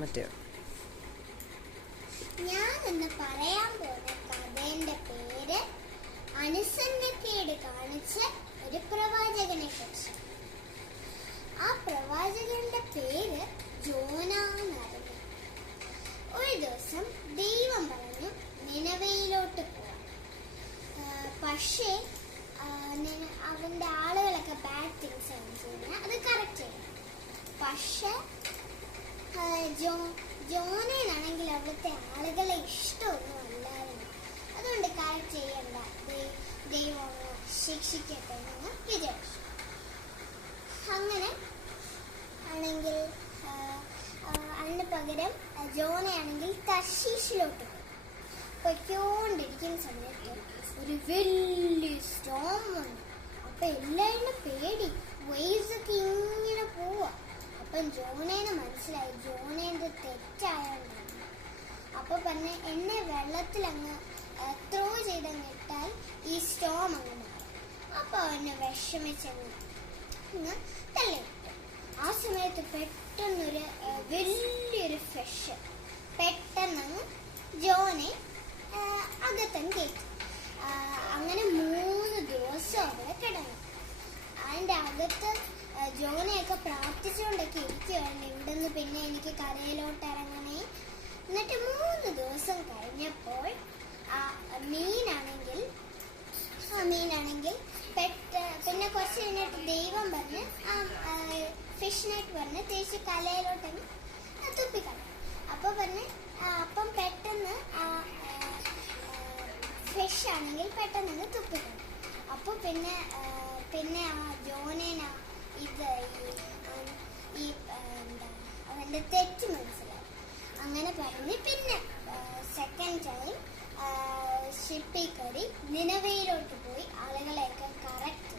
മറ്റേ ഞാൻ ഇന്ന് പറയാൻ പോകുന്ന കഥയുടെ പേര് അനുസരണക്കേട് കാണിച്ച ഒരു പ്രവാചകനെ കുറിച്ച്. ആ പ്രവാചകന്റെ പേര് ജോന എന്നായിരുന്നു. ഒരു ദിവസം ദൈവം പറഞ്ഞു നിനവയിലോട്ട് പോവാം. പക്ഷേ അവന്റെ ആളുകളൊക്കെ ബാഡ് തിങ്സ് ആണ് ചെയ്യുന്നത്, അത് കറക്റ്റ് ചെയ്യണം. പക്ഷെ ജോനയാണെങ്കിൽ അവിടുത്തെ ആളുകളെ ഇഷ്ടമൊന്നും അല്ലായിരുന്നു. അതുകൊണ്ട് കറക്റ്റ് ചെയ്യണ്ട, ദൈവം ശിക്ഷിക്കട്ടെ എന്ന് വിചാരിച്ചു. അങ്ങനെ ആണെങ്കിൽ അതിന് പകരം ജോനയാണെങ്കിൽ തർശീഷിലോട്ട് പൊയ്ക്കൊണ്ടിരിക്കുന്ന സമയത്ത് ഒരു വലിയ സ്റ്റോം വന്നു. അപ്പൊ എല്ലാവരും പേടി, വേവ്സ് ഒക്കെ ഇങ്ങനെ പോവാ. അപ്പം ജോനേനെ മനസ്സിലായി ജോനേന്റെ തെറ്റായോണ്ടാണ്. അപ്പൊ പറഞ്ഞ എന്നെ വെള്ളത്തിൽ അങ്ങ് ത്രോ ചെയ്തങ്ങിട്ടാൽ ഈ സ്റ്റോം അങ്ങ് മാറും. അപ്പൊ അവനെ വിഷമിച്ചങ്ങ് തള്ളിയിട്ടു. ആ സമയത്ത് പെട്ടെന്നൊരു വലിയൊരു ഫിഷ് പെട്ടെന്നങ്ങ് ജോനെ അകത്തങ്ങ് കയറ്റി. അങ്ങനെ 3 ദിവസം അവിടെ കിടന്നു. അതിൻ്റെ അകത്ത് ജോനയൊക്കെ പ്രാർത്ഥിച്ചുകൊണ്ടൊക്കെ ഇരിക്കുവായിരുന്നു, ഇവിടുന്ന് പിന്നെ എനിക്ക് കരയിലോട്ട് ഇറങ്ങണേ. എന്നിട്ട് 3 ദിവസം കഴിഞ്ഞപ്പോൾ മീനാണെങ്കിൽ പിന്നെ കുറച്ച് കഴിഞ്ഞിട്ട് ദൈവം പറഞ്ഞ് ഫിഷിനായിട്ട് പറഞ്ഞ് തിരിച്ച് കലയിലോട്ടങ്ങ് തുപ്പിക്കളയും. അപ്പം പെട്ടെന്ന് ഫിഷ് ആണെങ്കിൽ പെട്ടെന്ന് തുപ്പിക്കളയും. അപ്പോൾ പിന്നെ ആ ജോനേന അവന്റെ തെറ്റ് മനസ്സിലായി. അങ്ങനെ പറഞ്ഞ് പിന്നെ സെക്കൻഡ് ടൈം ഷിപ്പിൽ കയറി നിനവയിലോട്ട് പോയി ആളുകളെയൊക്കെ കറക്റ്റ്